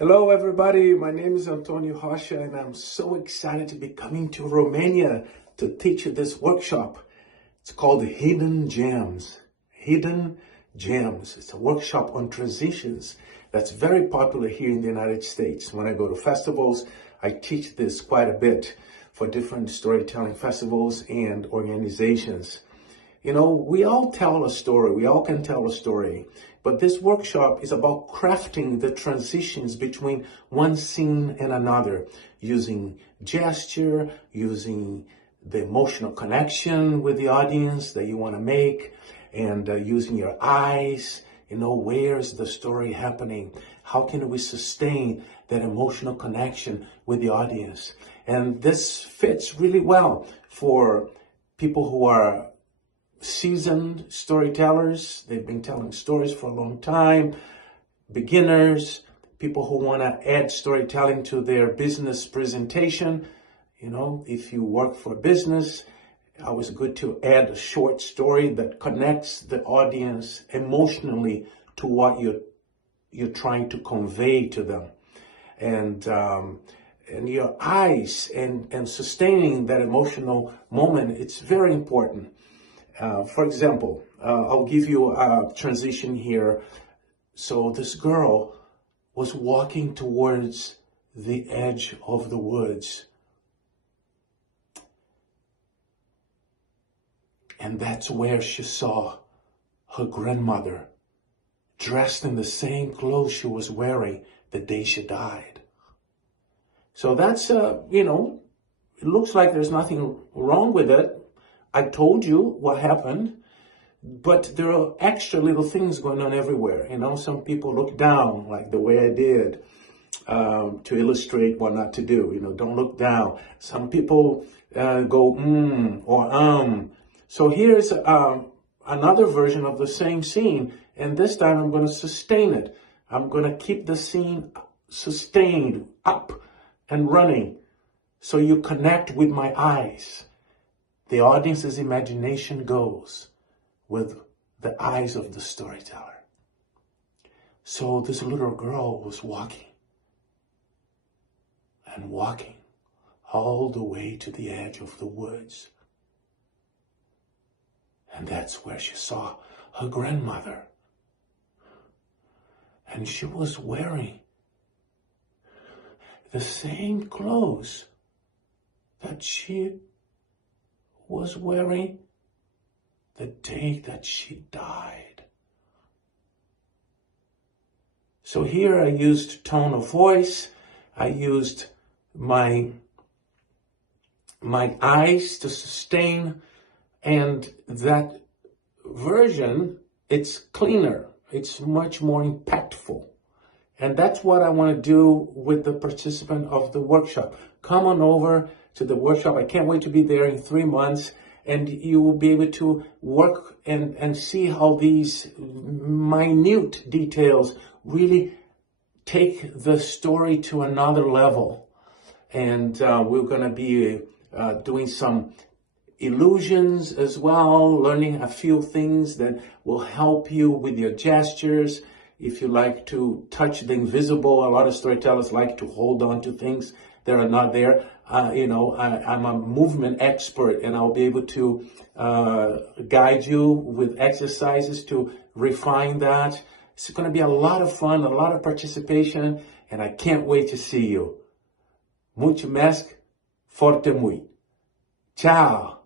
Hello everybody, my name is Antonio Rocha and I'm so excited to be coming to Romania to teach you this workshop. It's called Hidden Gems. Hidden Gems. It's a workshop on transitions that's very popular here in the United States. When I go to festivals, I teach this quite a bit for different storytelling festivals and organizations. You know, we all tell a story, we all can tell a story, but this workshop is about crafting the transitions between one scene and another, using gesture, using the emotional connection with the audience that you want to make, and using your eyes. You know, where's the story happening? How can we sustain that emotional connection with the audience? And this fits really well for people who are seasoned storytellers. They've been telling stories for a long time, beginners, people who want to add storytelling to their business presentation. You know, if you work for a business, always good to add a short story that connects the audience emotionally to what you're trying to convey to them. And your eyes and sustaining that emotional moment, it's very important. For example, I'll give you a transition here. So this girl was walking towards the edge of the woods. And that's where she saw her grandmother dressed in the same clothes she was wearing the day she died. So that's, you know, it looks like there's nothing wrong with it. I told you what happened, but there are extra little things going on everywhere. You know, some people look down like the way I did to illustrate what not to do. You know, don't look down. Some people go or So here's another version of the same scene, and this time I'm going to sustain it. I'm going to keep the scene sustained, up and running, so you connect with my eyes. The audience's imagination goes with the eyes of the storyteller. So this little girl was walking and walking all the way to the edge of the woods. And that's where she saw her grandmother. And she was wearing the same clothes that she was wearing the day that she died. So here I used tone of voice. I used my eyes to sustain, and that version, it's cleaner. It's much more impactful. And that's what I want to do with the participant of the workshop. Come on over to the workshop. I can't wait to be there in 3 months, and you will be able to work and see how these minute details really take the story to another level. And we're going to be doing some illusions as well, learning a few things that will help you with your gestures. If you like to touch the invisible, a lot of storytellers like to hold on to things that are not there. You know, I'm a movement expert, and I'll be able to guide you with exercises to refine that. It's going to be a lot of fun, a lot of participation, and I can't wait to see you. Mulțumesc foarte mult. Ciao.